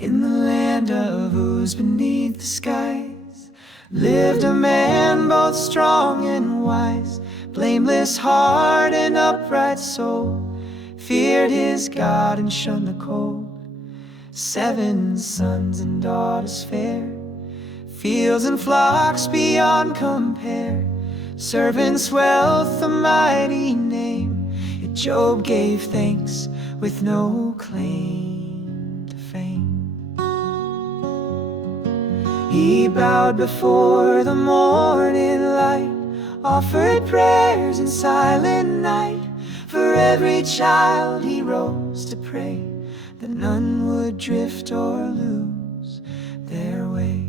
In the land of Uz beneath the skies lived a man both strong and wise, blameless heart and upright soul, feared his God and shunned the cold. 7 sons and daughters fair, fields and flocks beyond compare, servants' wealth a mighty name. Yet Job gave thanks with no claim to fame. He bowed before the morning light, offered prayers in silent night. For every child he rose to pray, that none would drift or lose their way.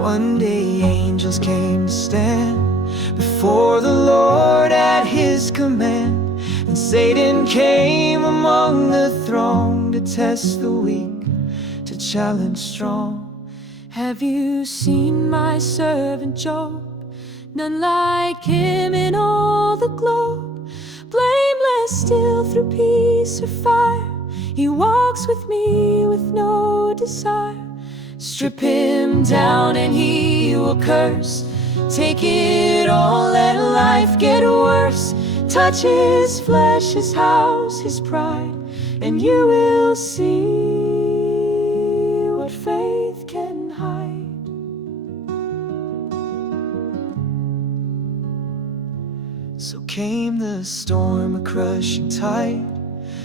One day angels came to stand before the Lord at his command, and Satan came among the throng to test the weak, to challenge strong. Have you seen my servant Job? None like him in all the globe. Blameless still through peace or fire, he walks with me with no desire. Strip him down and he will curse, take it all, let life get worse. Touch his flesh, his house, his pride, and you will see what faith can hide. So came the storm, a crushing tide,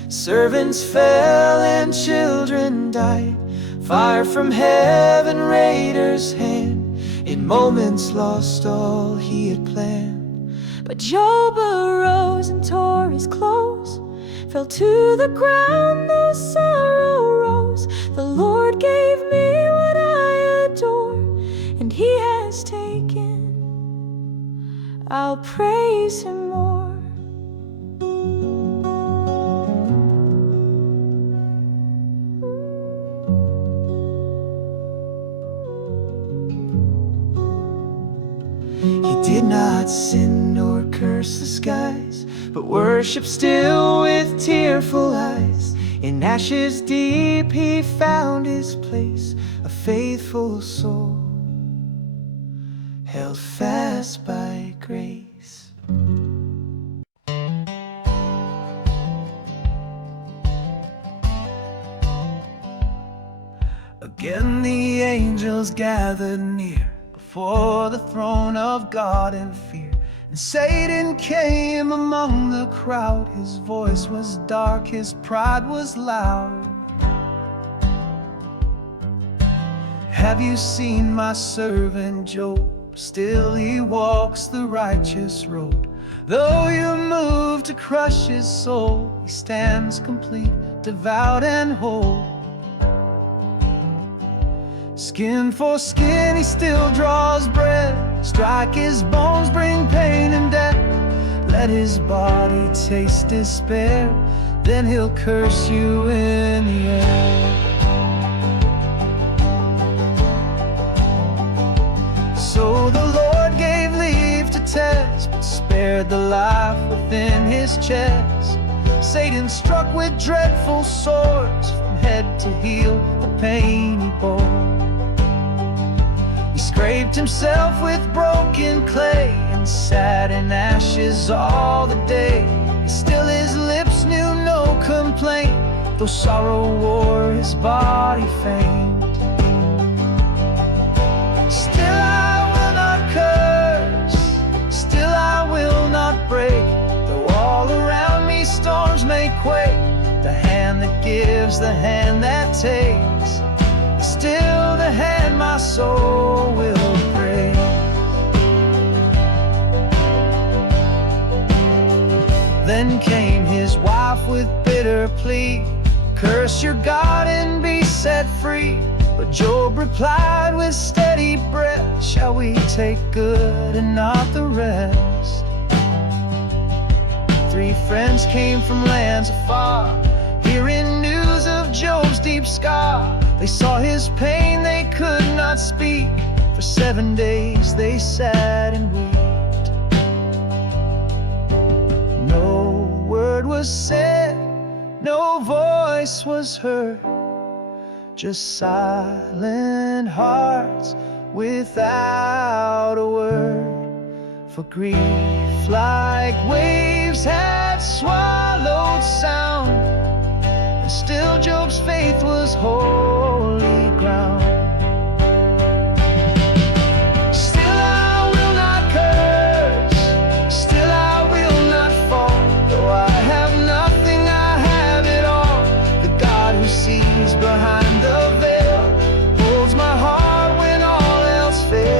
servants fell and children died. Fire from heaven, raiders' hand, in moments lost all he had planned. But Job arose and tore his clothes, fell to the ground, no sorrow rose. The Lord gave me what I adore, and he has taken, I'll praise him more. He did not sin nor curse the skies, but worship still with tearful eyes. In ashes deep he found his place, a faithful soul, held fast by grace. Again the angels gathered near before the throne of God in fear. And Satan came among the crowd. His voice was dark, his pride was loud. Have you seen my servant Job? Still he walks the righteous road. Though you move to crush his soul, he stands complete, devout and whole. Skin for skin he still draws breath. Strike his bones, bring pain and death. Let his body taste despair, then he'll curse you in the air. So the Lord gave leave to test, but spared the life within his chest. Satan struck with dreadful sores, from head to heel the pain he bore. He scraped himself with broken clay and sat in ashes all the day. Still his lips knew no complaint, though sorrow wore his body faint. Still I will not curse, still I will not break. Though all around me storms may quake, the hand that gives, the hand that takes, still the hand my soul will praise. Then came his wife with bitter plea, curse your God and be set free. But Job replied with steady breath, shall we take good and not the rest? 3 friends came from lands afar, hearing news of Job's deep scar. They saw his pain, they could not speak. For 7 days they sat and wept. No word was was said, no voice was heard, just silent hearts without a word. For grief like waves had swallowed sound, and still Job's faith was holy ground. Still I will not curse, still I will not fall. Though I have nothing, I have it all. The God who sees behind the veil holds my heart when all else fails.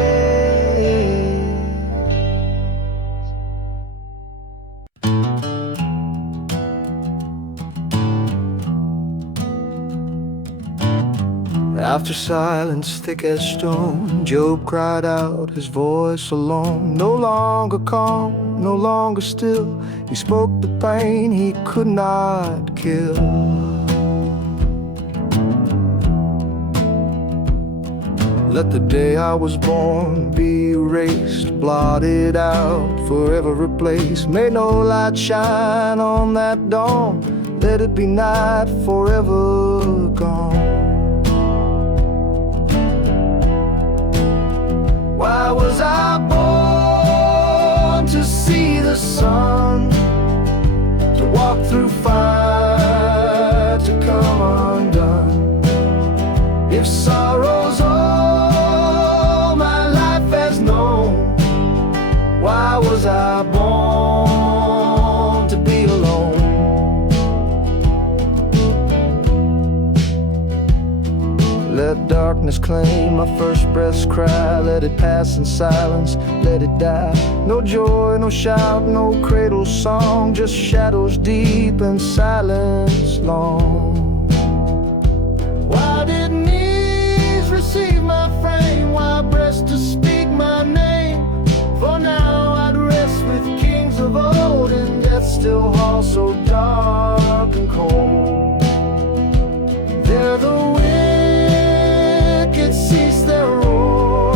After silence thick as stone, Job cried out, his voice alone. No longer calm, no longer still, he spoke the pain he could not kill. Let the day I was born be erased, blotted out, forever replaced. May no light shine on that dawn, let it be night, forever gone. Why was I born to see the sun, to walk through fire, to come undone? If sorrow's all my life has known, why was I born to be alone? Let darkness claim my first breath's cry. Let it pass in silence, let it die. No joy, no shout, no cradle song, just shadows deep and silence long. Why did knees receive my frame? Why breast to speak my name? For now I'd rest with kings of old, in death's still hall so dark and cold. There the cease their roar,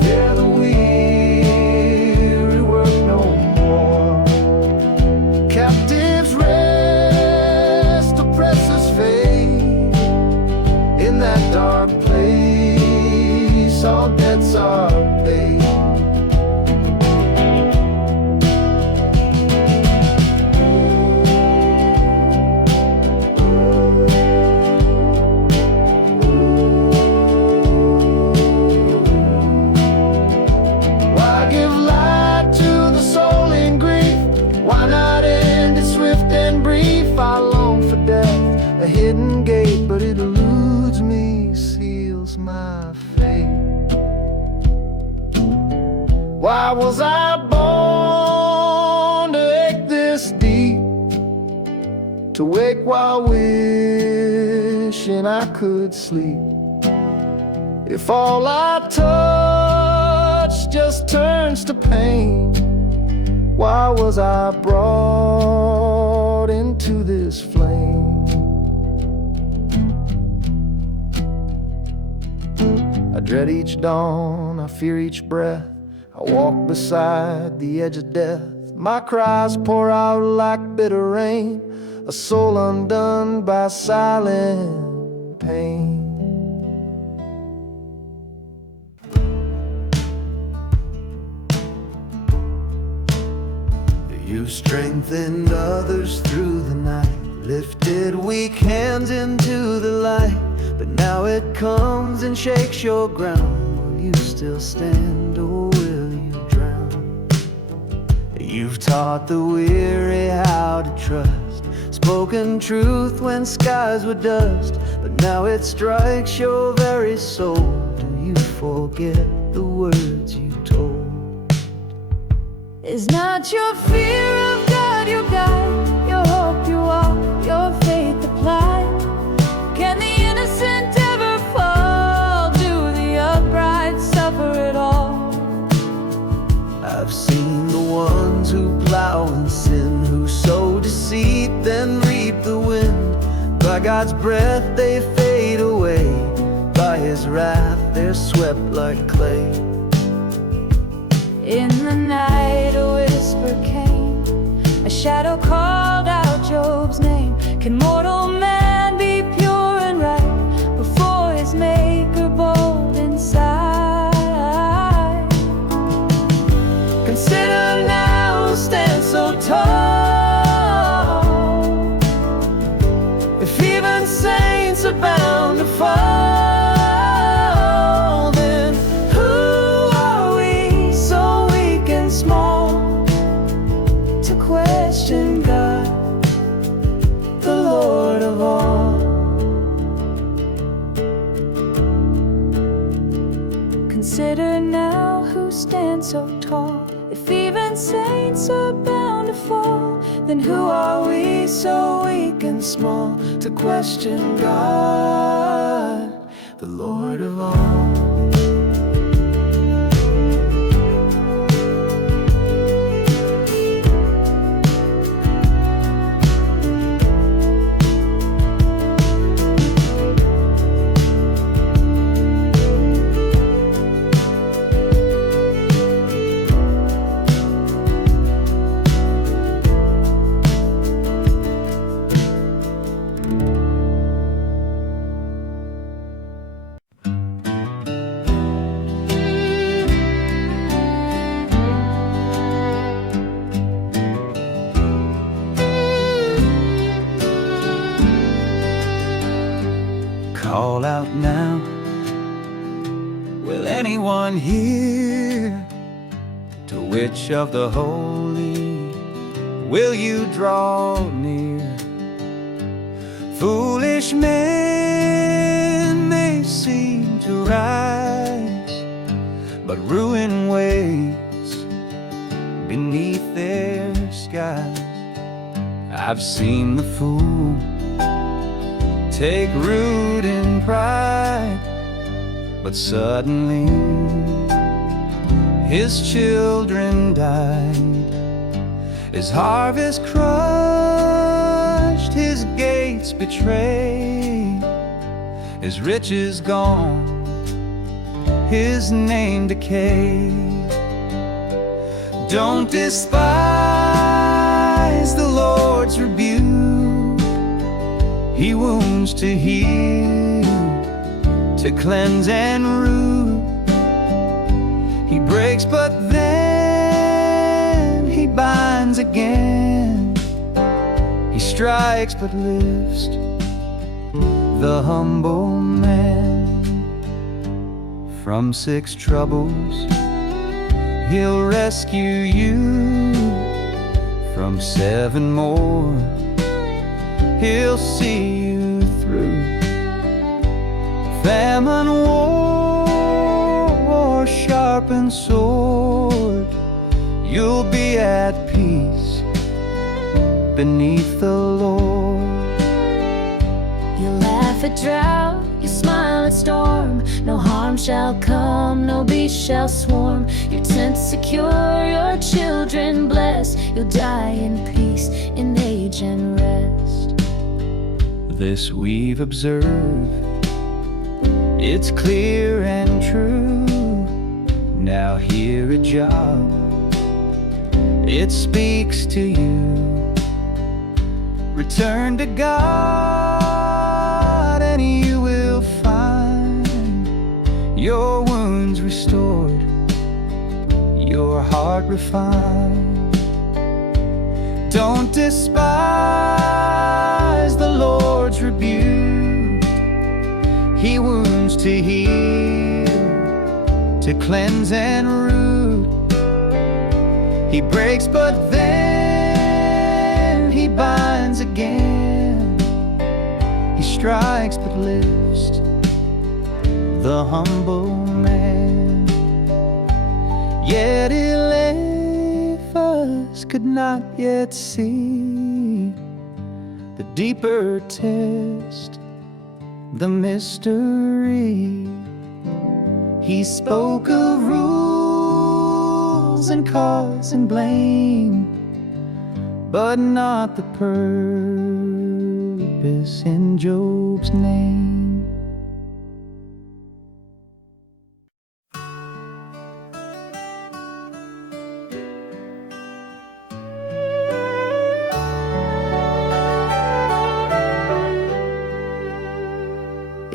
there the weary work no more. Captives rest, oppressors fade. In that dark place, all debts are paid. A hidden gate, but it eludes me, seals my fate. Why was I born to ache this deep, to wake while wishing I could sleep? If all I touch just turns to pain, why was I brought into this flame? I dread each dawn, I fear each breath, I walk beside the edge of death. My cries pour out like bitter rain, a soul undone by silent pain. You strengthened others through the night, lifted weak hands into the light. But now it comes and shakes your ground. Will you still stand or will you drown? You've taught the weary how to trust, spoken truth when skies were dust. But now it strikes your very soul. Do you forget the words you told? Is not your fear of God your guide, your hope you walk, your faith applied? Can the innocent ever fall? Do the upright suffer it all? I've seen the ones who plow in sin, who sow deceit then reap the wind. By God's breath they fade away, by His wrath they're swept like clay. In the night a whisper came, a shadow called out Job's name. Can mortal man be pure and right before his Maker, bold inside? Consider now who stands so tall, if even saints are bound to fall, then who are we so weak and small to question God, the Lord of all? Consider now who stands so tall, if even saints are bound to fall, then who are we so weak and small to question God, the Lord of all? Call out now, will anyone hear? To which of the holy will you draw near? Foolish men may seem to rise, but ruin waits beneath their skies. I've seen the fool take root in pride, but suddenly his children died. His harvest crushed, his gates betrayed, his riches gone, his name decayed. Don't despise the Lord's rebuke. He wounds to heal, to cleanse and root. He breaks but then he binds again. He strikes but lifts the humble man. From 6 troubles he'll rescue you, from 7 more he'll see you through. Famine, war, sharpened sword, you'll be at peace beneath the Lord. You laugh at drought, you smile at storm. No harm shall come, no beast shall swarm. Your tent secure, your children blessed. You'll die in peace, in age and rest. This we've observed, it's clear and true. Now hear a job, it speaks to you. Return to God and you will find your wounds restored, your heart refined. Don't despise the Lord's rebuke. He wounds to heal, to cleanse and root. He breaks but then he binds again. He strikes but lifts the humble man. Yet Eliphaz could not yet see the deeper test, the mystery. He spoke of rules and cause and blame, but not the purpose in Job's name.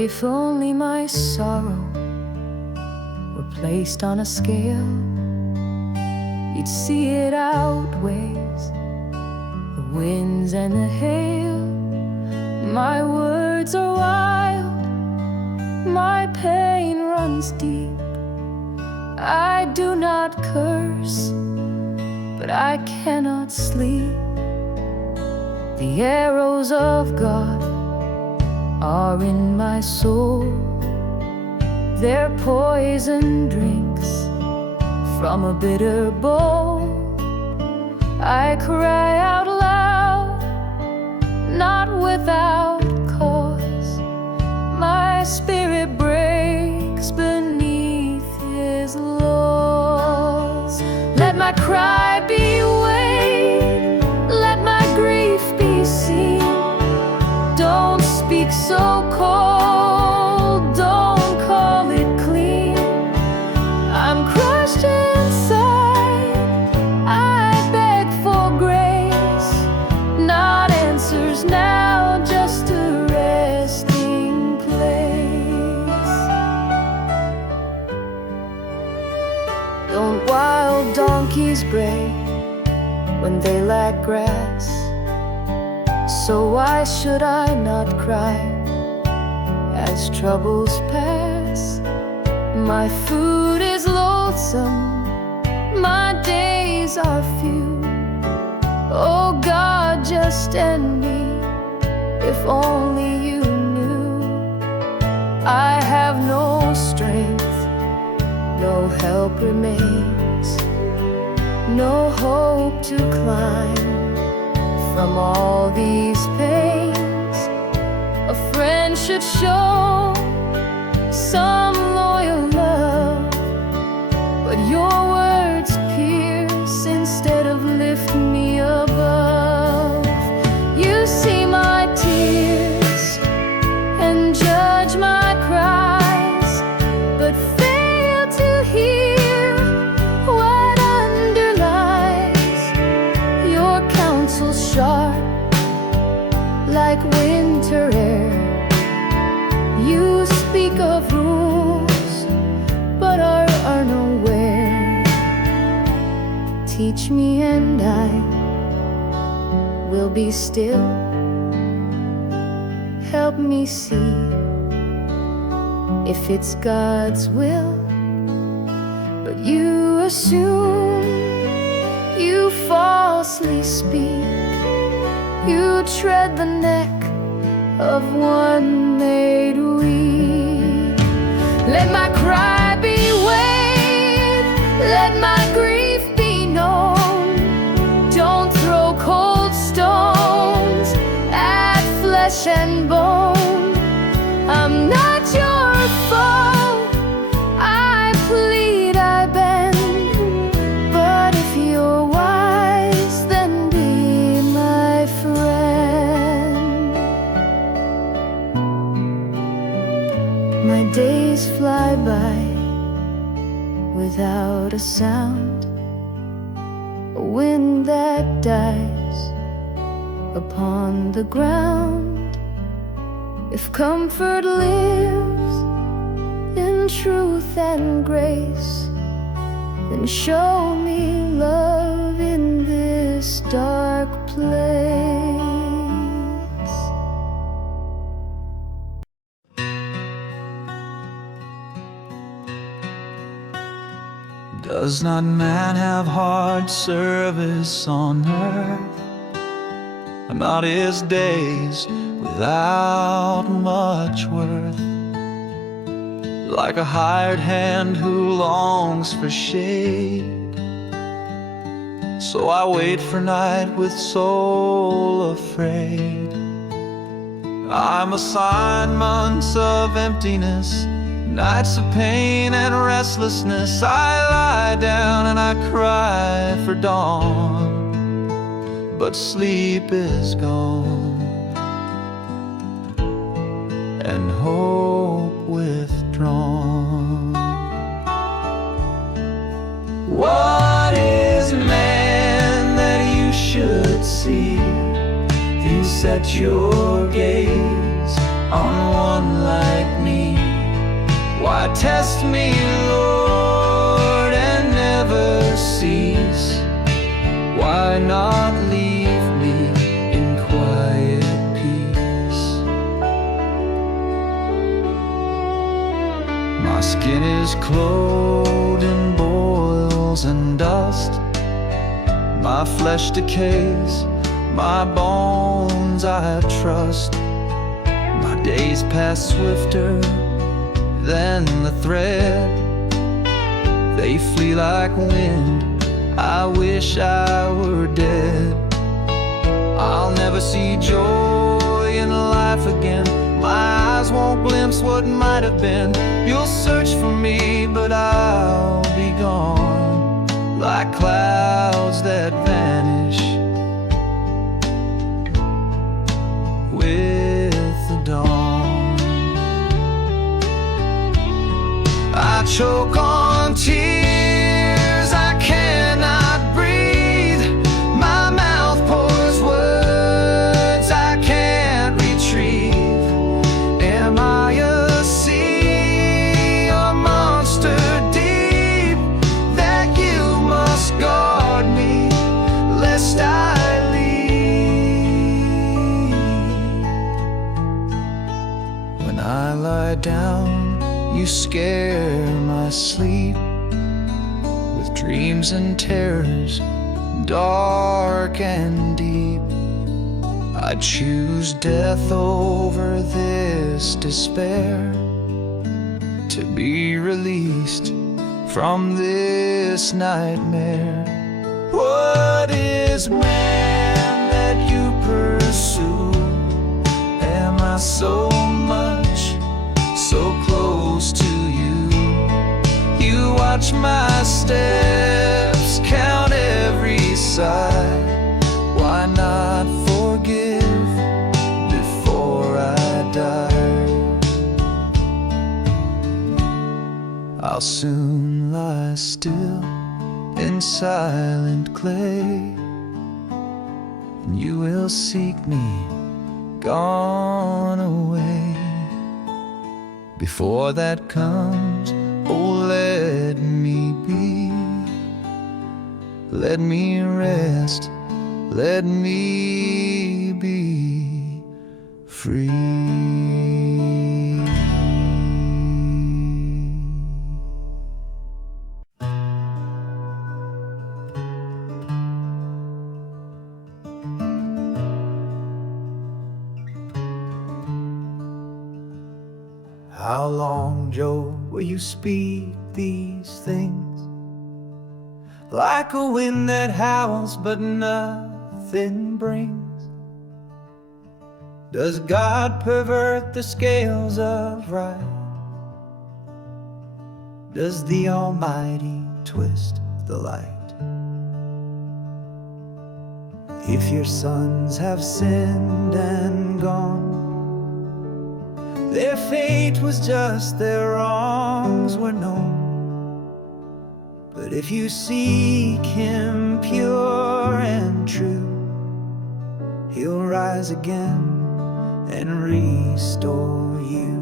If only my sorrow were placed on a scale, you'd see it outweighs the winds and the hail. My words are wild, my pain runs deep. I do not curse, but I cannot sleep. The arrows of God are in my soul. They're poison drinks from a bitter bowl. I cry out loud, not without cause. My spirit breaks beneath His laws. Let my cry be weighed, let my grief be seen. Don't speak so cold, don't call it clean. I'm crushed inside, I beg for grace. Not answers now, just a resting place. Don't wild donkeys bray when they lack grass? So why should I not cry as troubles pass? My food is loathsome, my days are few. Oh God, just end me, if only you knew. I have no strength, no help remains, no hope to climb from all these pains. A friend should show some loyal love, but your words pierce instead of lift me above. You see my tears and judge my cries, but fail to hear what underlies. Your counsel sharp like winter air. You speak of rules, but are nowhere. Teach me and I will be still. Help me see if it's God's will. But you assume, you falsely speak. You tread the neck of one made weak. Let my cry be weighed, let my grief be known. Don't throw cold stones at flesh and bone. I'm not your foe, I plead, I bend. But if you're wise, then be my friend. My days fly by without a sound, a wind that dies upon the ground. If comfort lives in truth and grace, then show me love in this dark place. Does not man have hard service on earth? Are not his days without much worth? Like a hired hand who longs for shade, so I wait for night with soul afraid. I'm assigned months of emptiness, nights of pain and restlessness. I lie down and I cry for dawn, but sleep is gone and hope withdrawn. What is man that you should see? You set your gaze on one like me. Why test me, Lord, and never cease? Why not leave me in quiet peace? My skin is clothed in boils and dust. My flesh decays, my bones I trust. My days pass swifter than the thread. They flee like wind, I wish I were dead. I'll never see joy in life again. My eyes won't glimpse what might have been. You'll search for me, but I'll be gone, like clouds that vanish with the dawn. I choke on tears, I cannot breathe. My mouth pours words I can't retrieve. Am I a sea or monster deep that you must guard me lest I leave? When I lie down, you scare my sleep with dreams and terrors, dark and deep. I choose death over this despair, to be released from this nightmare. What is man that you pursue? Am I so much, so close to you? You watch my steps, count every sigh. Why not forgive before I die? I'll soon lie still in silent clay, and you will seek me, gone away. Before that comes, oh, let me be. Let me rest, let me be free. How long, Job, will you speak these things? Like a wind that howls but nothing brings. Does God pervert the scales of right? Does the Almighty twist the light? If your sons have sinned and gone, their fate was just, their wrongs were known. But if you seek Him pure and true, He'll rise again and restore you.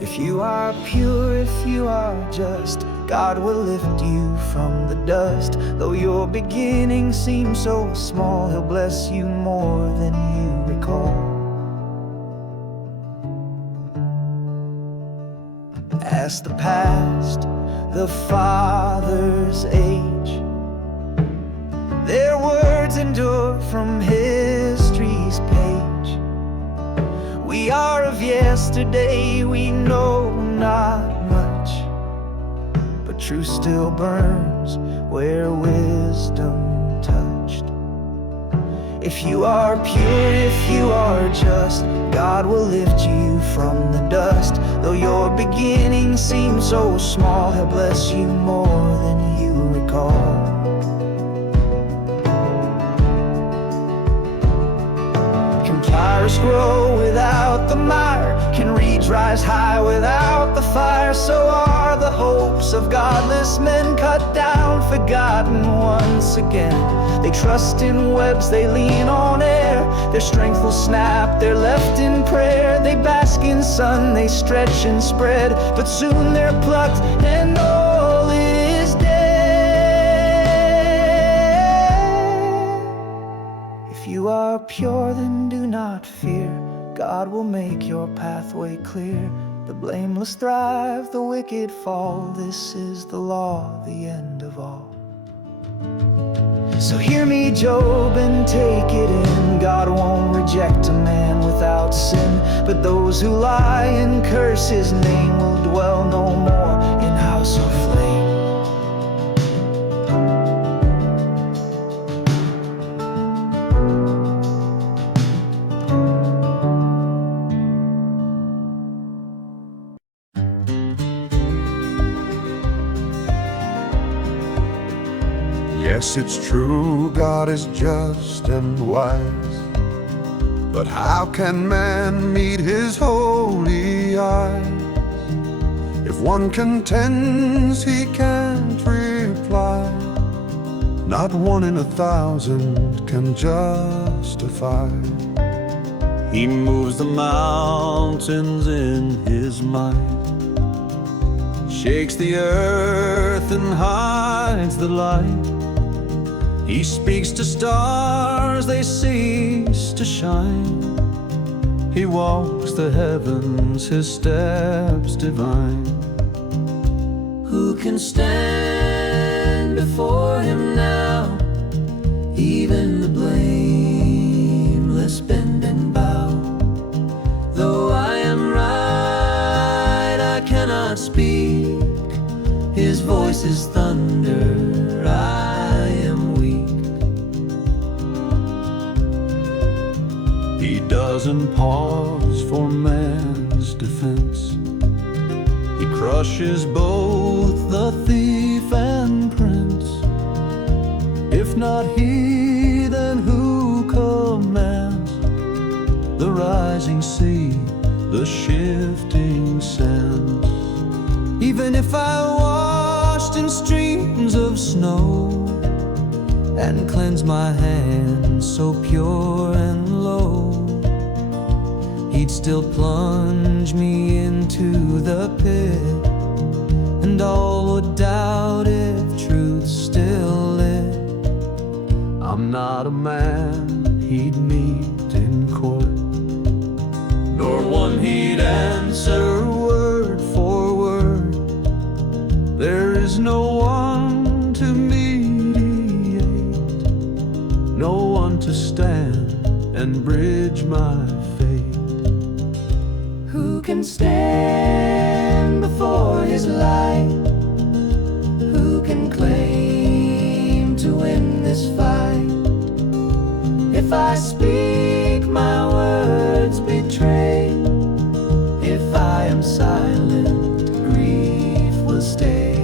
If you are pure, if you are just, God will lift you from the dust. Though your beginning seems so small, He'll bless you more than you recall. Ask the past, the Father's age. Their words endure from history's page. We are of yesterday, we know not much, but truth still burns where wisdom touched. If you are pure, if you are just, God will lift you from the dust. Though your beginning seems so small, He'll bless you more than you recall. Can papyrus grow without the mire? Can reeds rise high without the fire? So are the hopes of godless men cut down forgotten once again. They trust in webs, they lean on air. Their strength will snap, they're left in prayer. They bask in sun, they stretch and spread, but soon they're plucked and all is dead. If you are pure, then do not fear. God will make your pathway clear. The blameless thrive, the wicked fall. This is the law, the end of all. So hear me, Job, and take it in. God won't reject a man without sin, but those who lie and curse his name will dwell no more in house of flame. Yes, it's true, God is just and wise, but how can man meet his holy eyes? If one contends he can't reply, not one in 1,000 can justify. He moves the mountains in his might, shakes the earth and hides the light. He speaks to stars, they cease to shine. He walks the heavens, his steps divine. Who can stand before him now? Even the blameless bend and bow. Though I am right, I cannot speak. His voice is thunder, I am weak. He doesn't pause for man's defense. He crushes both the thief and prince. If not he, then who commands the rising sea, the shifting sands? Even if I washed in streams of snow and cleansed my hands so pure and low, he'd still plunge me into the pit, and all would doubt if truth still lit. I'm not a man he'd meet in court, nor one he'd answer word for word. There is no one to mediate, no one to stand and bridge my fate. Who can stand before his light? Who can claim to win this fight? If I speak, my words betray. If I am silent, grief will stay.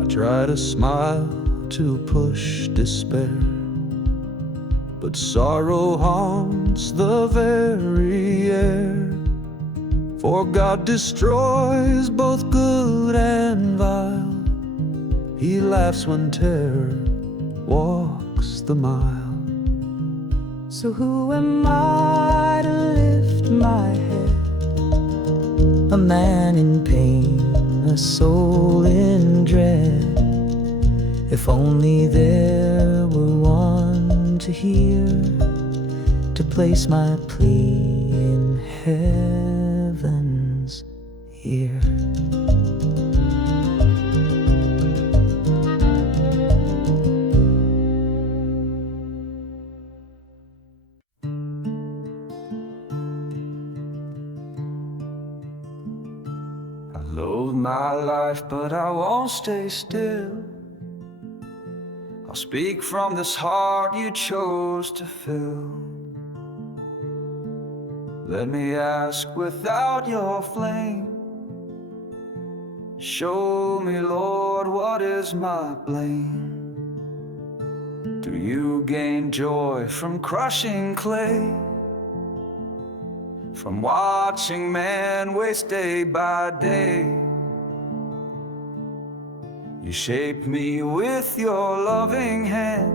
I try to smile to push despair, but sorrow haunts the very air. For God destroys both good and vile. He laughs when terror walks the mile. So who am I to lift my head? A man in pain, a soul in dread. If only there were one to hear, to place my plea in heaven's ear. I loathe my life, but I won't stay still. I'll speak from this heart you chose to fill. Let me ask without your flame. Show me, Lord, what is my blame? Do you gain joy from crushing clay? From watching man waste day by day? You shaped me with your loving hand,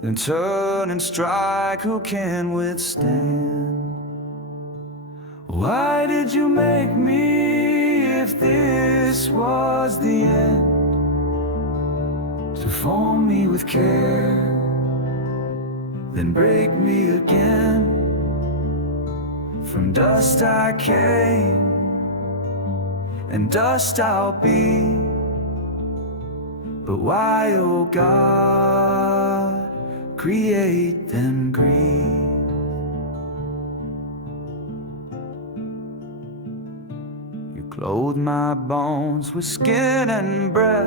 then turn and strike, who can withstand? Why did you make me if this was the end? To form me with care, then break me again. From dust I came, and dust I'll be. But why, oh God, create then grieve? You clothed my bones with skin and breath.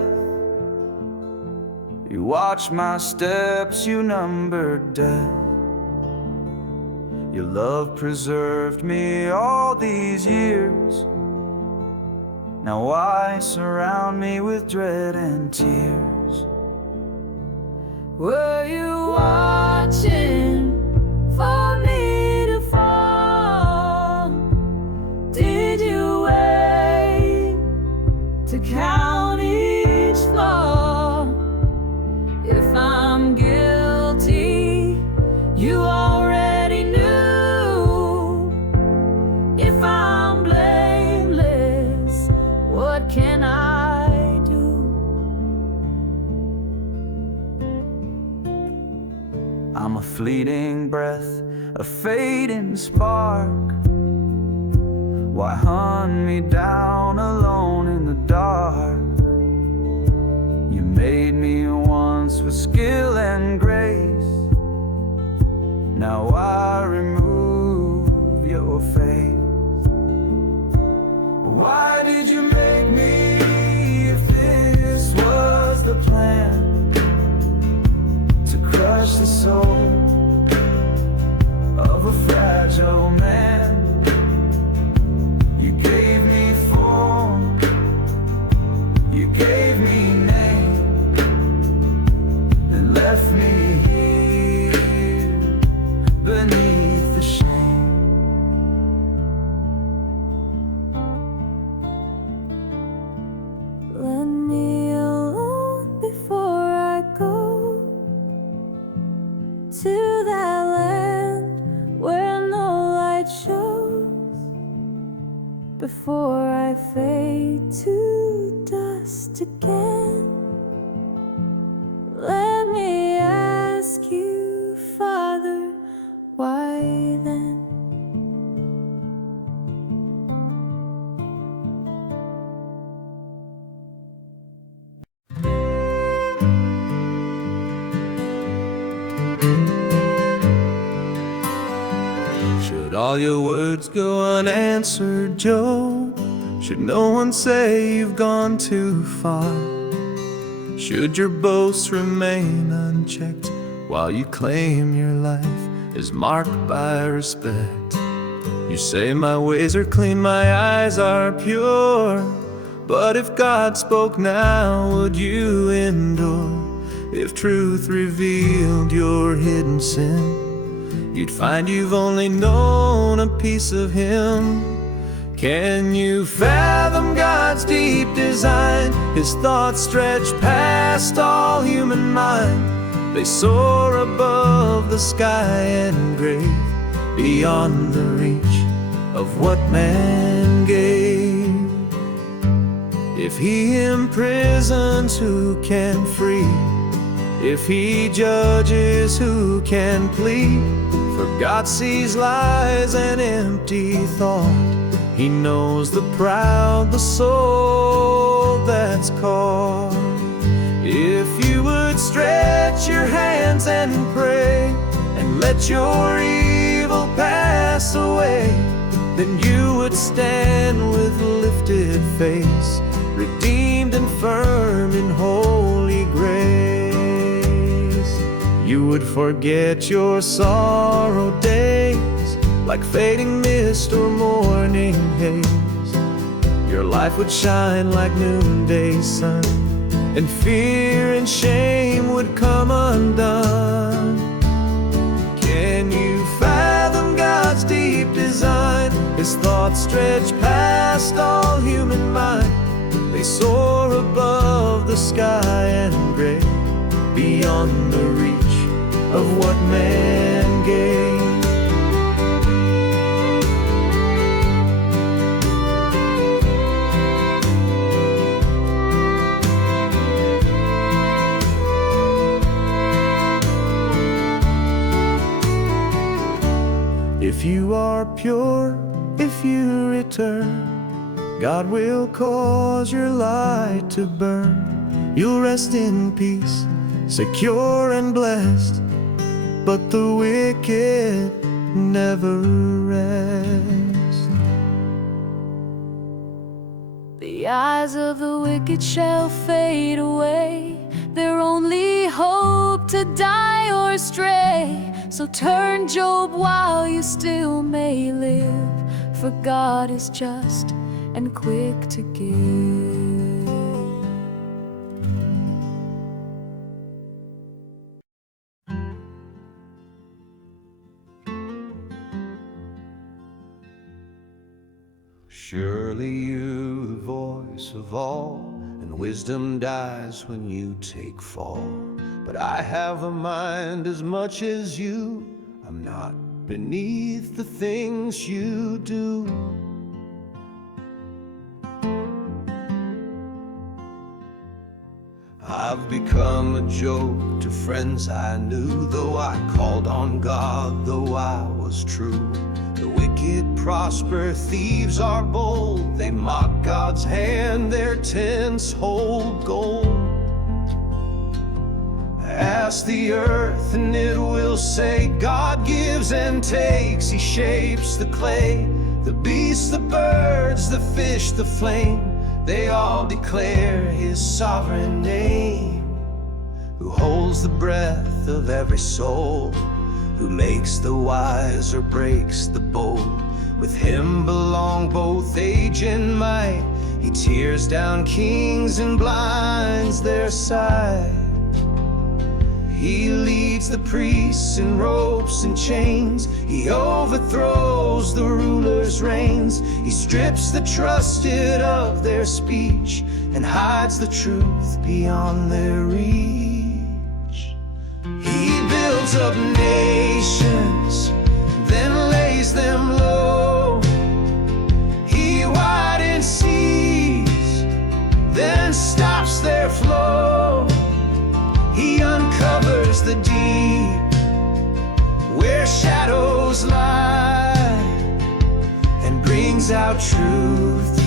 You watched my steps, you numbered death. Your love preserved me all these years. Now why surround me with dread and tears? Were you watching for me to fall? Did you wait to count each flaw? If I'm guilty, you already knew. If I'm blameless, what can I do? I'm a fleeting breath, a fading spark. Why hunt me down alone in the dark? You made me once with skill and grace. Now I remove your face. Why did you make me if this was the plan? To crush the soul of a fragile man. You gave me form, you gave me name, then left me here beneath the shame. Let me alone before I go to that land where no light shows, before I fade to dust again. Let me ask you, Father, why then? Should all your words go unanswered, Joe? Should no one say you've gone too far? Should your boasts remain unchecked while you claim your life is marked by respect? You say my ways are clean, my eyes are pure, but if God spoke now, would you endure? If truth revealed your hidden sin, you'd find you've only known a piece of Him. Can you fathom God's deep design? His thoughts stretch past all human mind. They soar above the sky and grave, beyond the reach of what man gave. If He imprisons, who can free? If He judges, who can plead? For God sees lies and empty thought. He knows the proud, the soul that's caught. If you would stretch your hands and pray, and let your evil pass away, then you would stand with lifted face, redeemed and firm in holy grace. You would forget your sorrow days, like fading mist or morning haze. Your life would shine like noonday sun, and fear and shame would come undone. Can you fathom God's deep design? His thoughts stretch past all human mind. They They soar above the sky and gray, beyond the reach of what man gained. If you are pure, if you return, God will cause your light to burn. You'll rest in peace, secure and blessed, but the wicked never rest. The eyes of the wicked shall fade away, their only hope to die or stray. So turn, Job, while you still may live, for God is just and quick to give. Surely you, the voice of all, and wisdom dies when you take fall. But I have a mind as much as you, I'm not beneath the things you do. I've become a joke to friends I knew, though I called on God, though I was true. The wicked prosper, thieves are bold, they mock God's hand, their tents hold gold. Ask the earth and it will say, God gives and takes, He shapes the clay. The beasts, the birds, the fish, the flame, they all declare His sovereign name. Who holds the breath of every soul, who makes the wise or breaks the bold. With Him belong both age and might, He tears down kings and blinds their sight. He leads the priests in ropes and chains, He overthrows the rulers' reigns. He strips the trusted of their speech and hides the truth beyond their reach. He builds up nations, then lays them low. He widens seas, then stops their flow. He uncovers the deep where shadows lie, and brings out truth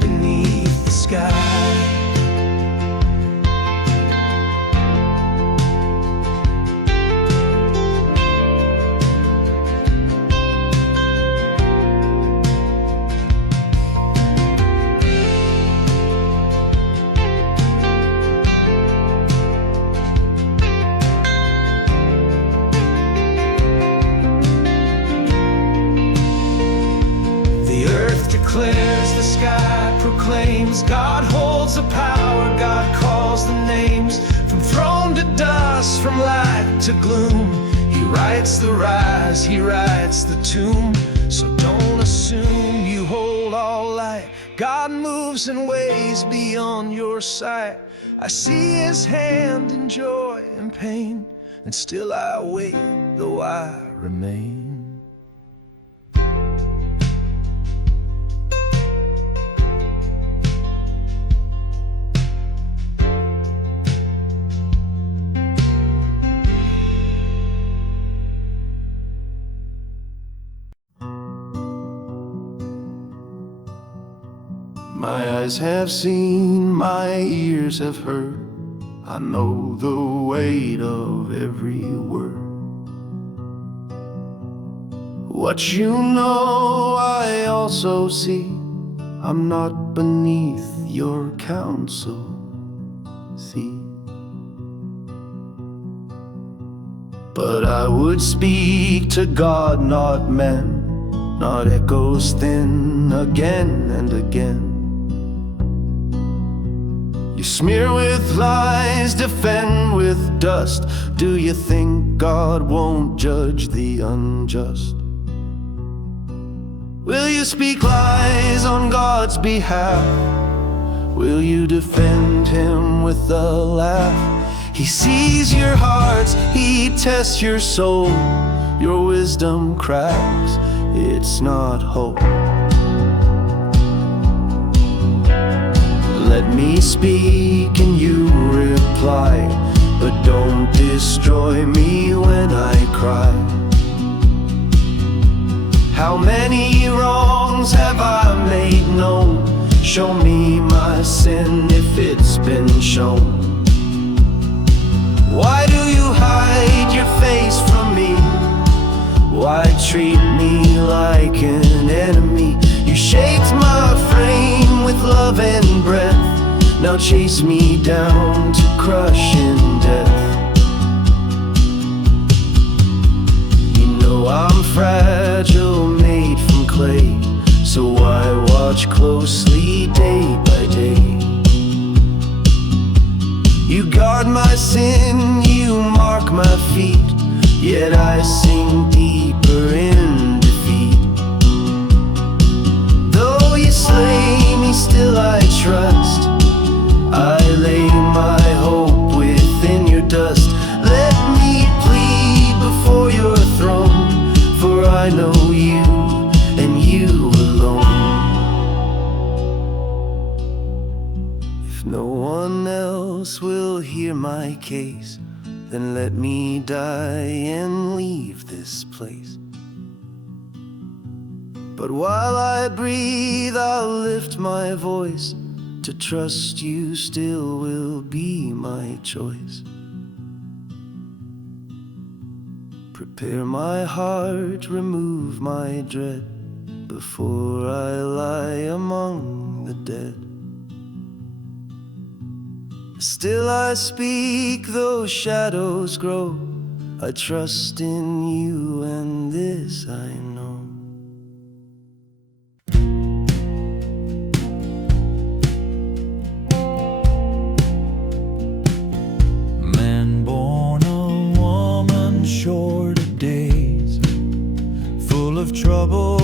beneath the sky. Declares, the sky proclaims, God holds the power, God calls the names. From throne to dust, from light to gloom, He writes the rise, He writes the tomb. So don't assume you hold all light, God moves in ways beyond your sight. I see His hand in joy and pain, and still I wait, though I remain. My eyes have seen, my ears have heard, I know the weight of every word. What you know I also see, I'm not beneath your counsel, see. But I would speak to God, not men, not echoes thin, again and again. You smear with lies, defend with dust. Do you think God won't judge the unjust? Will you speak lies on God's behalf? Will you defend him with a laugh? He sees your hearts, he tests your soul. Your wisdom cracks, it's not hope. Let me speak and you reply, but don't destroy me when I cry. How many wrongs have I made known? Show me my sin if it's been shown. Why do you hide your face from me? Why treat me like an enemy? You shaped my frame with love and breath. Now chase me down to crush in death. You know I'm fragile, made from clay, so I watch closely day by day. You guard my sin, you mark my feet, yet I sink deeper in defeat. Though you slay me, still I trust. I lay my hope within your dust. Let me plead before your throne, for I know you and you alone. If no one else will hear my case, then let me die and leave this place. But while I breathe, I'll lift my voice. To trust you still will be my choice. Prepare my heart, remove my dread, before I lie among the dead. Still I speak, though shadows grow. I trust in you, and this I know. Man born a woman, short of days, full of trouble,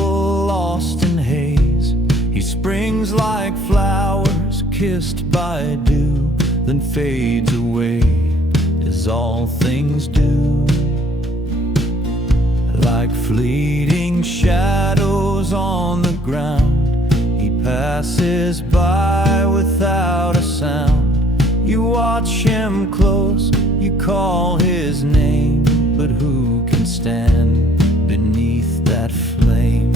lost in haze. He springs like flowers, kissed by dew, then fades away, as all things do. Like fleeting shadows on the ground, he passes by without a sound. You watch him close, you call his name, but who can stand beneath that flame?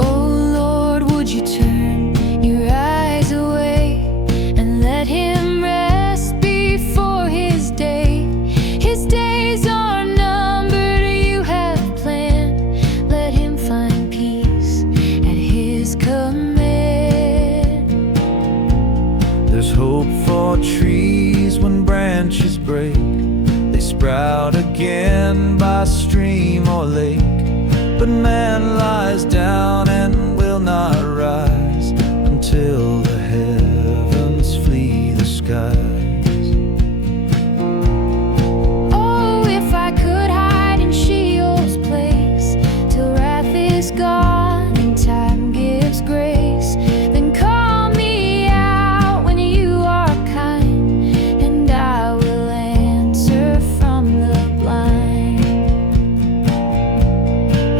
Oh Lord, would you turn your eyes away and let him rest before his day? His days are numbered, you have planned. Let him find peace at his command. There's hope for trees when branches break. They sprout again by stream or lake. But man lies down and will not rise until the heavens flee the skies. Oh, if I could hide in Sheol's place till wrath is gone and time gives grace, then call me out when you are kind, and I will answer from the blind.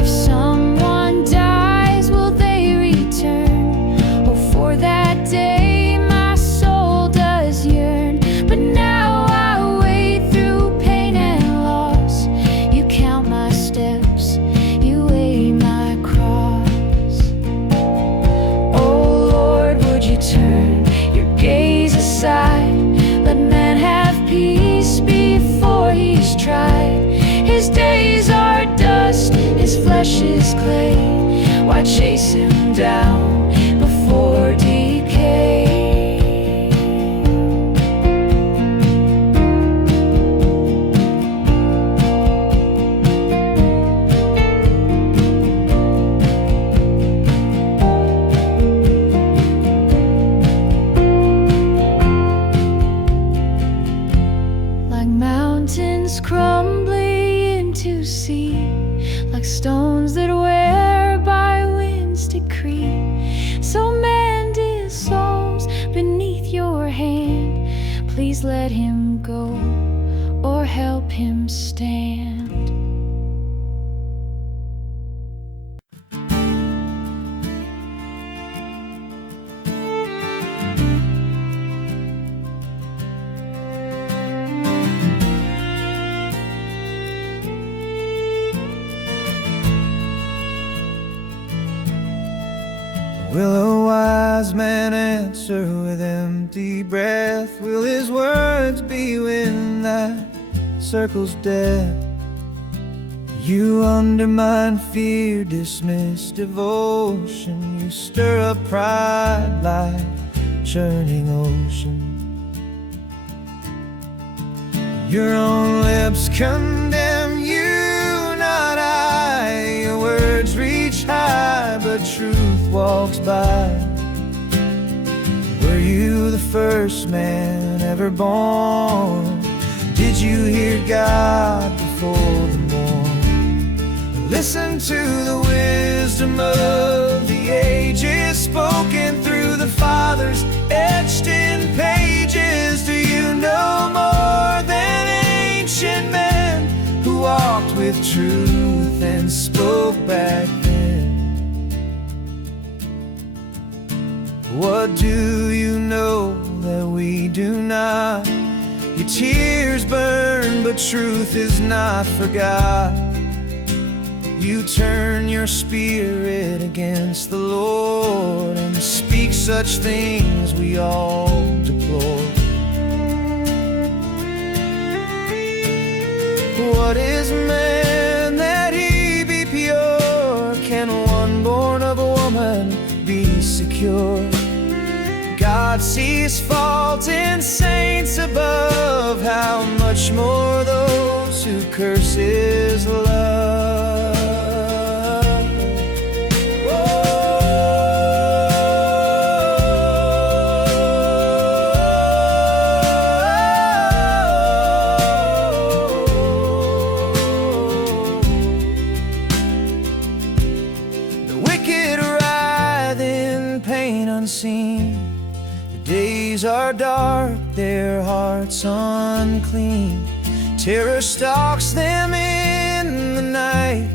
If someone dies, will they return? Oh, for that day my soul does yearn. But now I wade through pain and loss. You count my steps, you weigh my cross. Oh Lord, would you turn your gaze aside? Let man have peace before he's tried. His days are dust, his flesh is clay. Why chase him down before decay? Like mountains crumbling into sea, like stones that wear by wind's decree. please let him go or help him stand. Will a wise man answer with empty breath? Will his words be when that circle's death? You undermine fear, dismiss devotion. You stir up pride like churning ocean. Your own lips condemn you, not I. Your words reach high, but truth walks by. Were you the first man ever born? Did you hear God before the morn? Listen to the wisdom of the ages, spoken through the fathers, etched in pages. Do you know more than ancient men who walked with truth and spoke back then? What do you know that we do not? Your tears burn, but truth is not forgot. You turn your spirit against the Lord and speak such things we all deplore. What is man that he be pure? Can one born of a woman be secure? God sees fault in saints above. How much more those who curse his love? The wicked writhe in pain unseen. Days are dark, their hearts unclean. Terror stalks them in the night.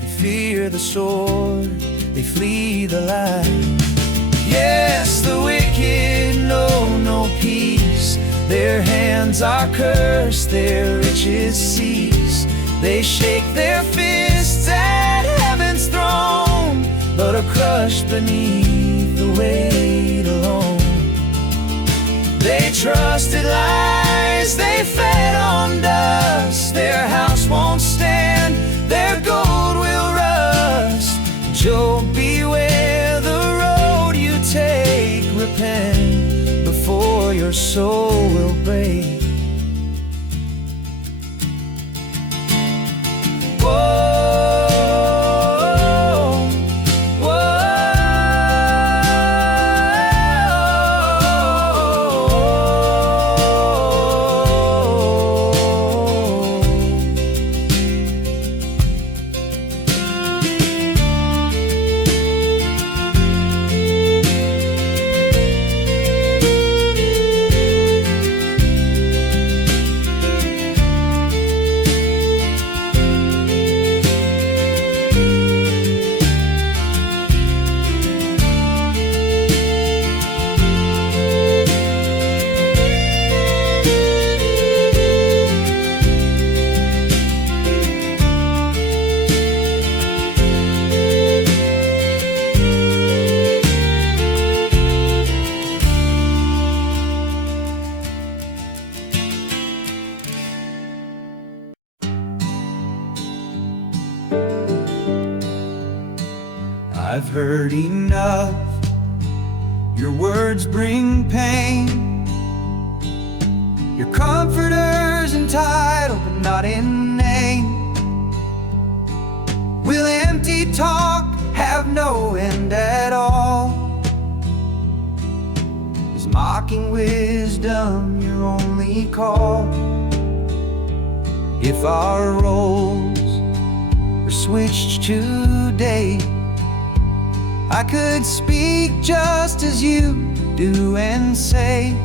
They fear the sword, they flee the light. Yes, the wicked know no peace. Their hands are cursed, their riches cease. They shake their fists at heaven's throne, but are crushed beneath the weight alone. They trusted lies, they fed on dust. Their house won't stand, their gold will rust. Job, beware the road you take. Repent before your soul will break. I've heard enough. Your words bring pain. Your comforter's entitled but not in name. Will empty talk have no end at all? Is mocking wisdom your only call? If our roles were switched today, I could speak just as you do and say,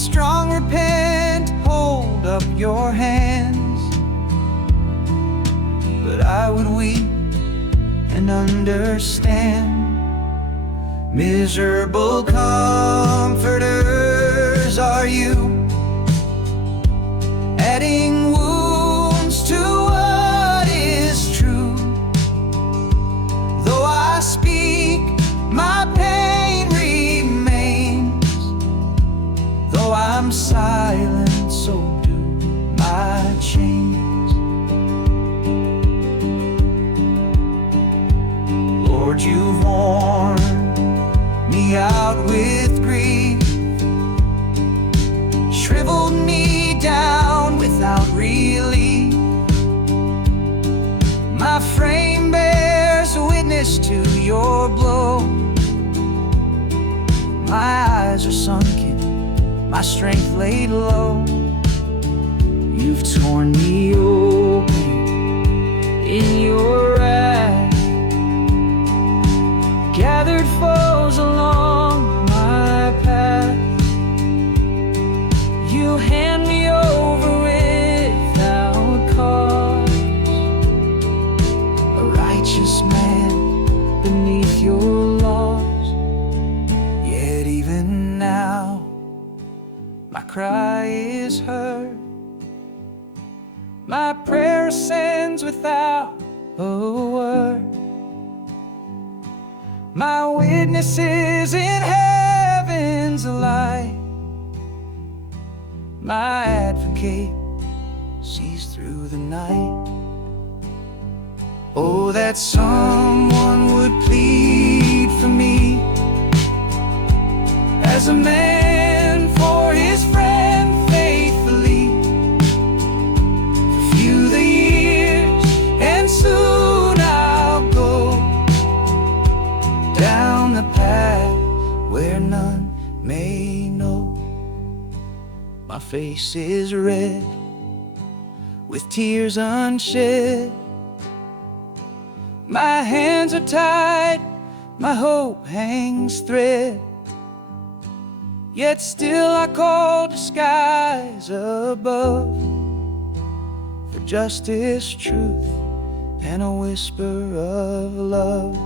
strong, repent, hold up your hands. But I would weep and understand. Miserable comforters are you, adding wounds to what is true. Though I speak, my pain remains. Though I'm silent, so do my chains. Lord, you've worn me out with grief, shriveled me down without relief. My frame bears witness to your blow. My eyes are sunken, my strength laid low. You've torn me open in your wrath, gathered foes along my path. You hand me over without cause, a righteous man beneath your laws. Yet even now my cry is heard, my prayer ascends without a word. My witness is in heaven's light, my advocate sees through the night. Oh, that someone would plead for me as a man for his friend faithfully. Few the years and soon I'll go down the path where none may know. My face is red with tears unshed, my hands are tied, my hope hangs thread. Yet still I call to skies above for justice, truth, and a whisper of love.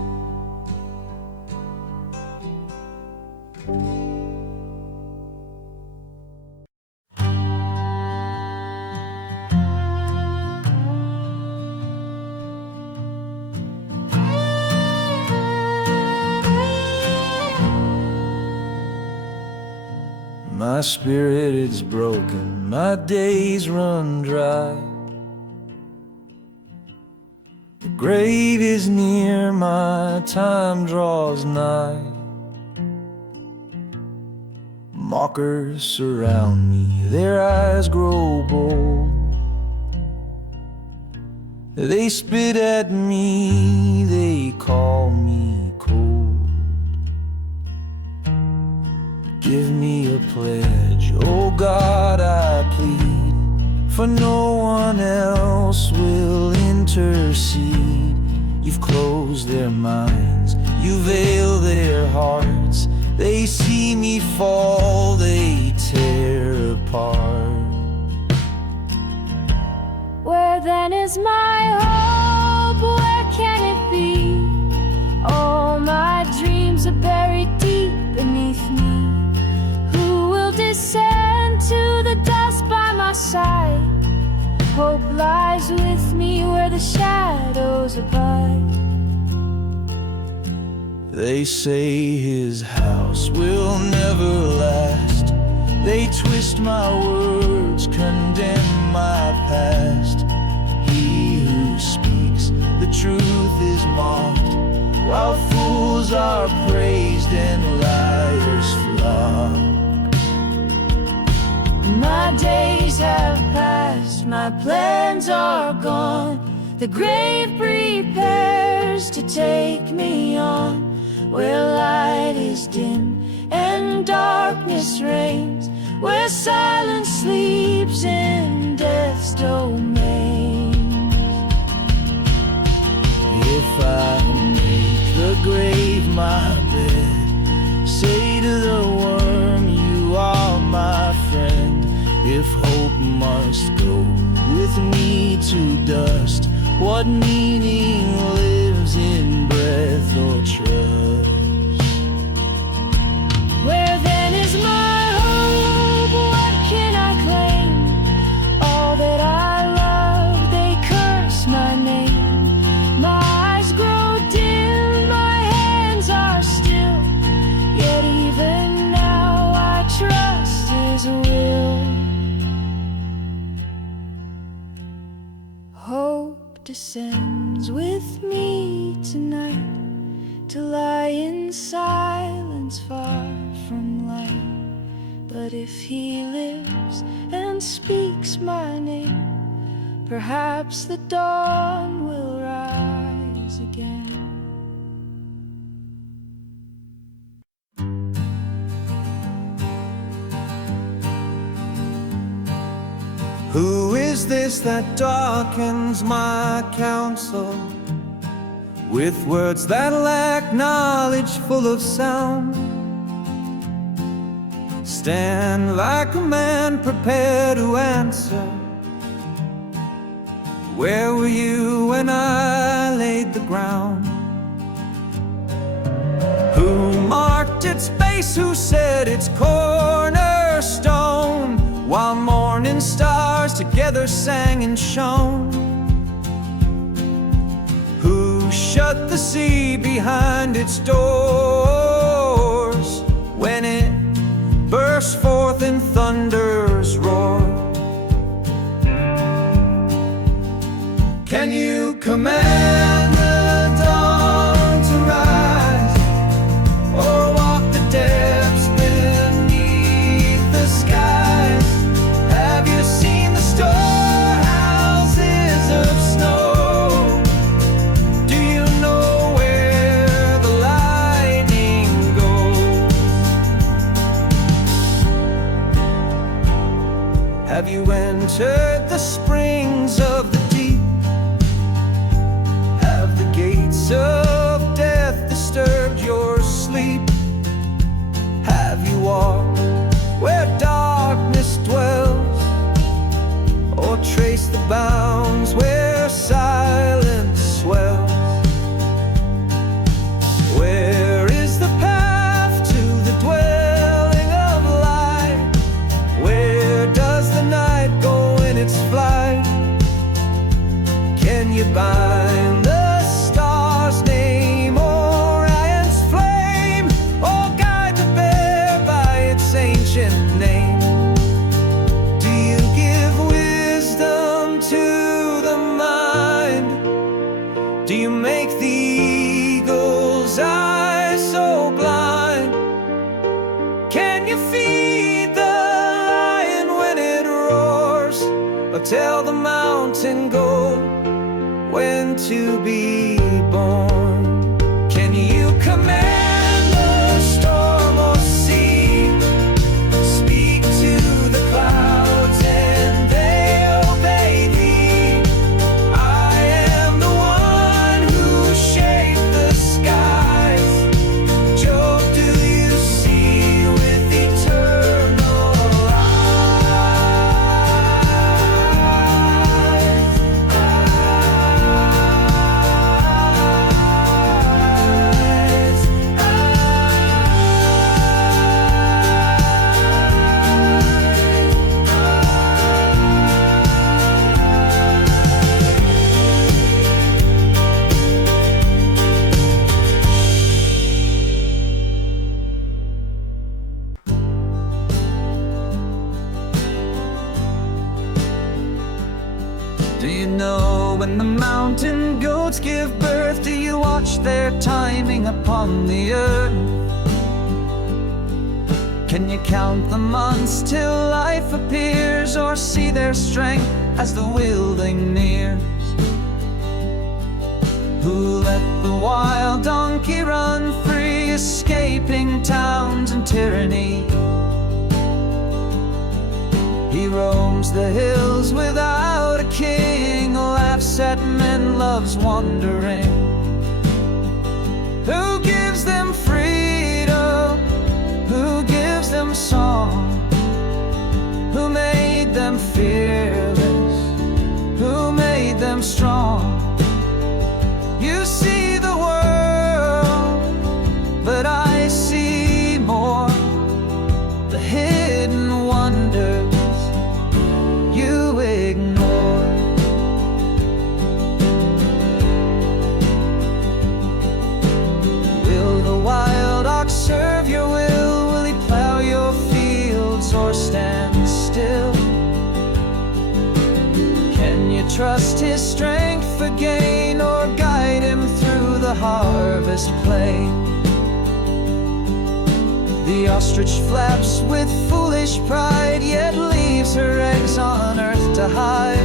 My spirit is broken, my days run dry. The grave is near, my time draws nigh. Mockers surround me, their eyes grow bold. They spit at me, they call me cold. Give me a pledge, oh God, I plead, for no one else will intercede. You've closed their minds, you veil their hearts. They see me fall, they tear apart. Where then is my hope? Where can it be? All my dreams are buried deep beneath me. Who will descend to the dust by my side? Hope lies with me where the shadows abide. They say his house will never last. They twist my words, condemn my past. He who speaks the truth is mocked, while fools are praised and liars flock. My days have passed, my plans are gone. The grave prepares to take me on, where light is dim and darkness reigns, where silence sleeps in death's domain. If I make the grave my bed, say to the worm, you are my friend. must go with me to dust. What meaning lives in breath or trust? Where then is my hope? What can I claim? All that I love, they curse my name. My eyes grow dim, my hands are still, yet even now I trust His will. Hope descends with me tonight, to lie in silence far from light. But if He lives and speaks my name, perhaps the dawn will rise again. Who is this that darkens my counsel with words that lack knowledge, full of sound? Stand like a man prepared to answer. Where were you when I laid the ground? Who marked its base, who set its cornerstone, while morning stars together sang and shone? Who shut the sea behind its doors when it burst forth in thunder's roar? Can you command the dawn to rise, or walk the depths beneath the skies? Have you seen the storehouses of snow? Do you know where the lightning goes? Have you entered the springs of the deep? Have the gates of death disturbed your sleep? Have you walked where darkness dwells, or traced the bounds where silence swells? Where is the path to the dwelling of light? Where does the night go in its flight? Can you bind the star's name, or Orion's flame, or guide the bear by its ancient name? Do you give wisdom to the mind? Do you make the eagle's eyes so blind? Can you feed the lion when it roars, or tell the mountain goat when to be born? Can you command the storm or sea? Speak to the clouds and they obey thee. I am the one who shaped the skies. Job, do you see with eternal Do you know when the mountain goats give birth? Do you watch their timing upon the earth? Can you count the months till life appears, or see their strength as the wilding nears? Who let the wild donkey run free, escaping towns and tyranny? He roams the hills without a king, laughs at men, loves wandering. Who gives them freedom? Who gives them song? Who made them feel trust his strength for gain or guide him through the harvest plain. The ostrich flaps with foolish pride, yet leaves her eggs on earth to hide.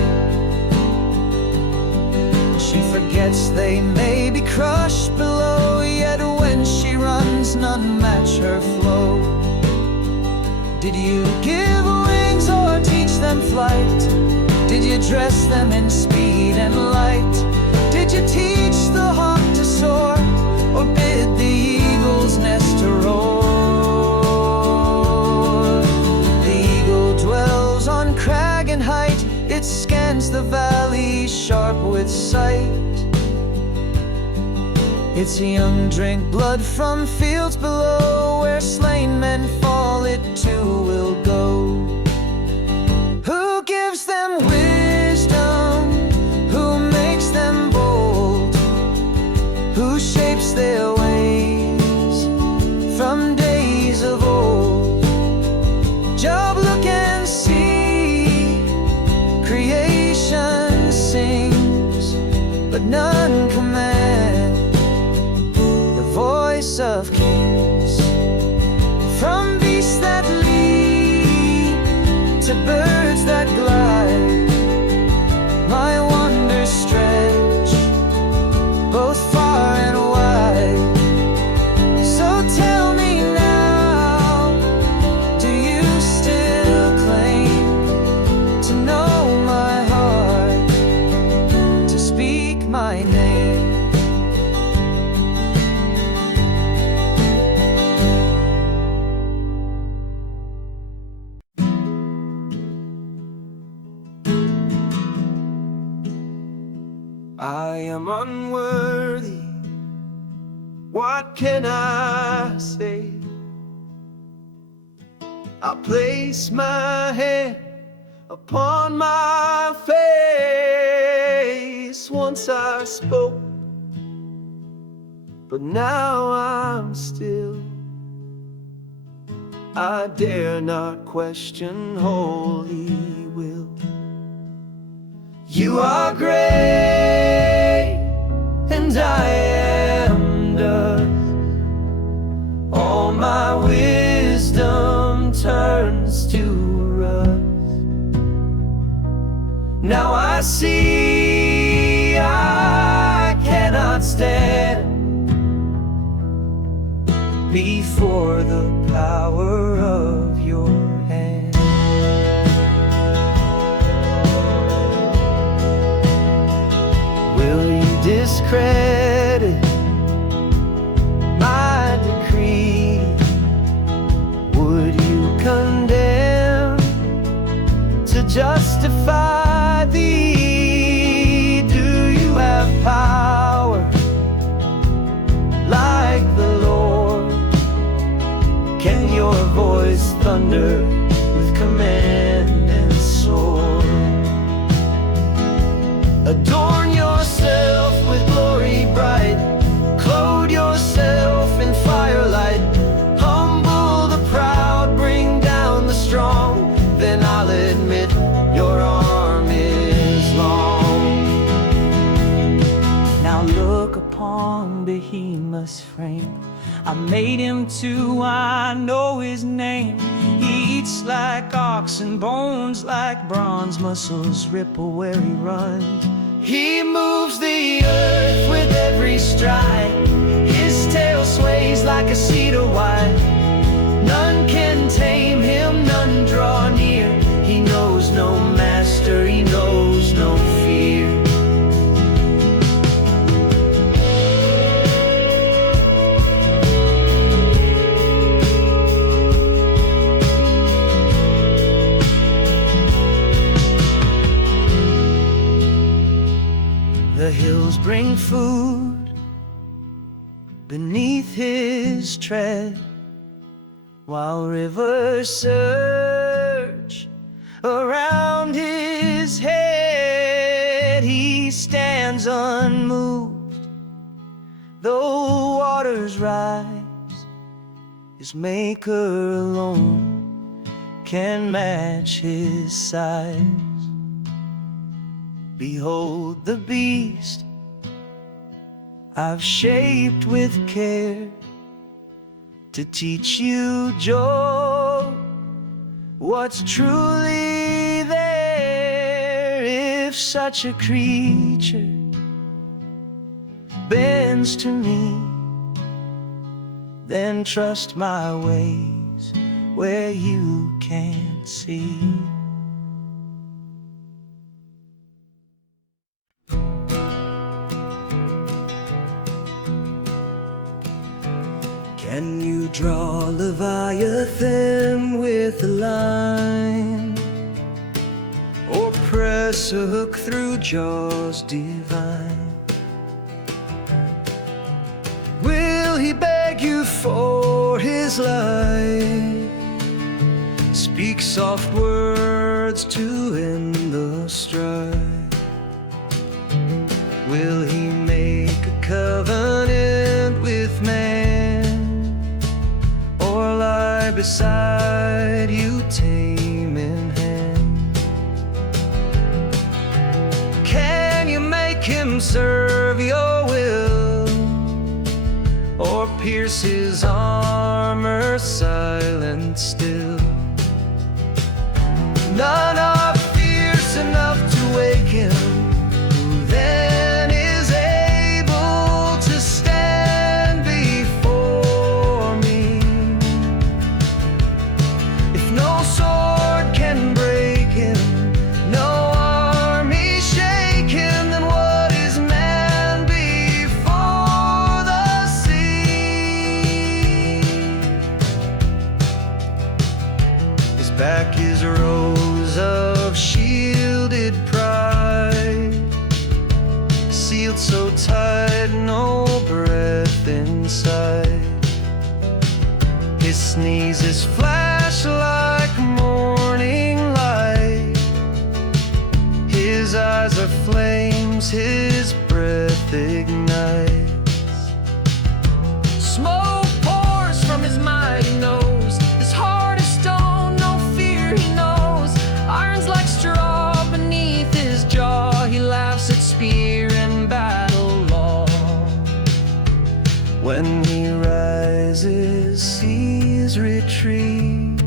She forgets they may be crushed below, yet when she runs none match her flow. Did you give wings or teach them flight? Did you dress them in speed and light? Did you teach the hawk to soar, or bid the eagle's nest to roar? The eagle dwells on crag and height, it scans the valley sharp with sight. Its young drink blood from fields below, where slain men fall it too will go. Who gives them wisdom? Who makes them bold? Who shapes their ways from days of old? Job, look and see, creation sings, but none command the voice of kings. From beasts that leap to birds that glide, my wonders stretch both far and wide. So tell me now, do you still claim to know my heart, to speak my name? I am unworthy, what can I say? I place my hand upon my face. Once I spoke, but now I'm still. I dare not question holy will. You are great, and I am dust. All my wisdom turns to rust. Now I see I cannot stand before the power of your hand. Will you discredit my decree? Would you condemn to justify thee? Do you have power like the Lord? Can your voice thunder with command and sword? Adorn yourself with glory bright, clothe yourself in firelight. Humble the proud, bring down the strong, then I'll admit your arm is long. Now look upon Behemoth's frame, I made him too, I know his name. He eats like oxen, bones like bronze, muscles ripple where he runs. He moves the earth with every stride, his tail sways like a cedar wide. None can tame him, none draw near. He knows no master, he knows no fear. The hills bring food beneath his tread, while rivers surge around his head. He stands unmoved, though waters rise. His maker alone can match his size. Behold the beast I've shaped with care to teach you, Job, what's truly there. If such a creature bends to me, then trust my ways where you can't see. Can you draw Leviathan with a line, or press a hook through jaws divine? Will he beg you for his life? Speak soft words to end the strife. Will he make a covenant with man, or lie beside you tame in hand? Can you make him serve your will, or pierce his armor silent still? None are fierce enough to wake him, who then is able to stand before me. If no sword can break him, no army shake him, then what is man before the sea? His back is rows of shielded pride, sealed so tight, no breath inside. His sneezes flash like morning light, his eyes are flames, his breath ignites. Smoke pours from his mighty nose, his heart is stone, no fear he knows. Iron's like straw beneath his jaw, he laughs at spear and battle law. When he rises, seas retreat,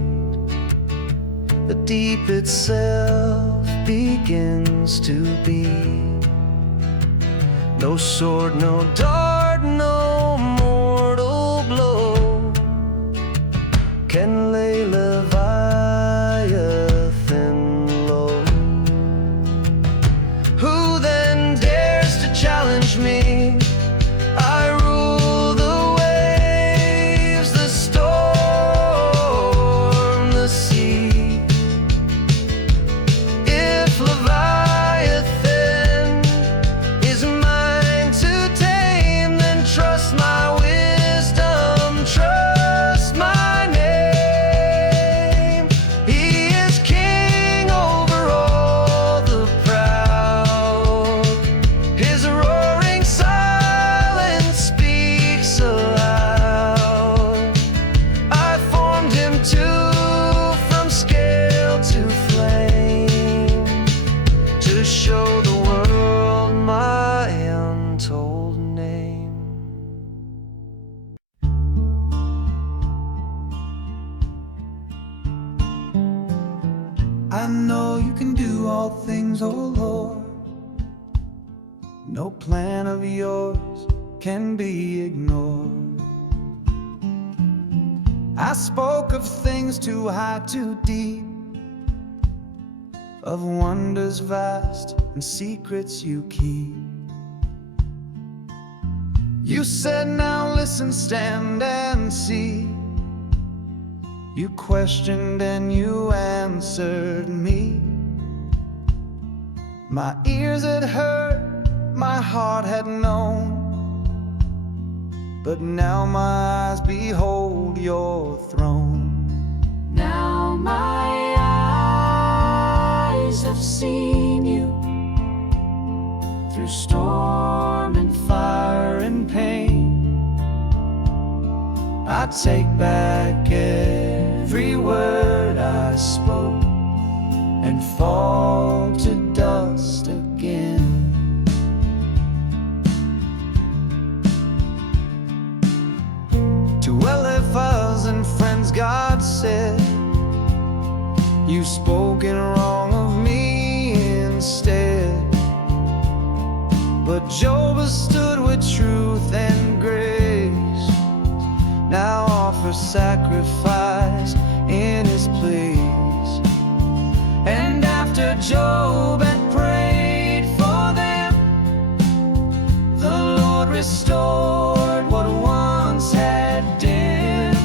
the deep itself begins to beat. No sword, no dart, no mortal blow can lay Leviathan low. Who then dares to challenge me? I rule the waves, the storm, the sea. If Leviathan is mine to tame, then trust my wisdom, trust my name. He is king over all the proud, his roaring silence speaks aloud. I formed him too from scale to flame, to show the world my untold name. I know you can do all things, oh Lord. No plan of yours can be ignored. I spoke of things too high, too deep, of wonders vast and secrets you keep. You said, now listen, stand and see. You questioned and you answered me. My ears had heard, my heart had known, but now my eyes behold your throne. Now my eyes have seen you Through storm and fire and pain, I take back every word I spoke and fall to dust again. You've spoken wrong of me instead. But Job has stood with truth and grace. Now offer sacrifice in his place. And after Job had prayed for them, the Lord restored what once had dimmed.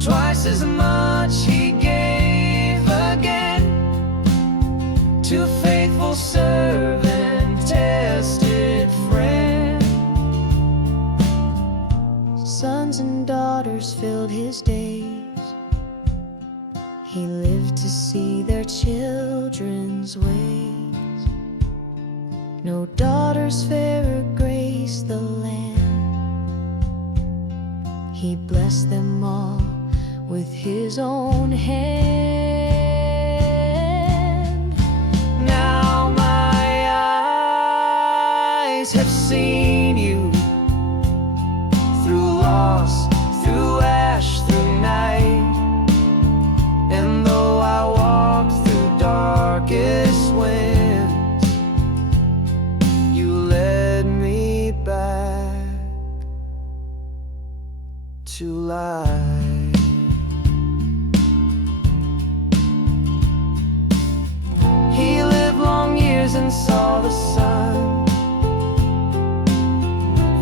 Twice as much he gave again to faithful servant, tested friend. Sons and daughters filled his days. He lived to see their children's ways. No daughters fairer graced the land. He blessed them all with his own hand. Now my eyes have seen you, through loss, through ash, through night. And though I walked through darkest winds, you led me back to life. He lived long years and saw the sun,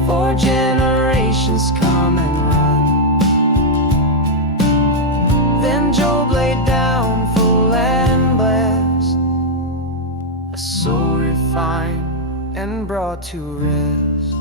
4 generations come and run. Then Job laid down full and blessed, a soul refined and brought to rest.